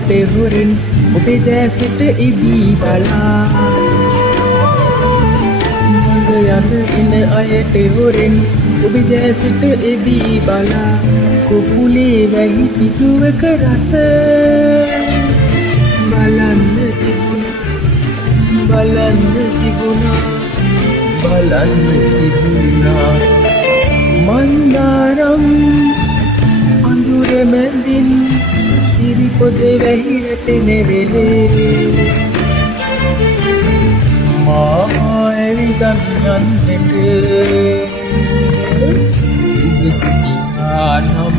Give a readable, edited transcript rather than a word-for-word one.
අයට හොරෙන් ඔබේ දැසට ඉදී බලා මඟ යන එන අයට හොරෙන් ඔබේ දැසට ඉදී බලා කුපුලේ වැහි පිටුවක රස බලන්න තිබුණා මන්දාරම් අඳුර මැදින් සිරිපොද වැහිරටෙන වෙලේ මා ඇවිදන්නන්ට ඔබ සිටිනානම්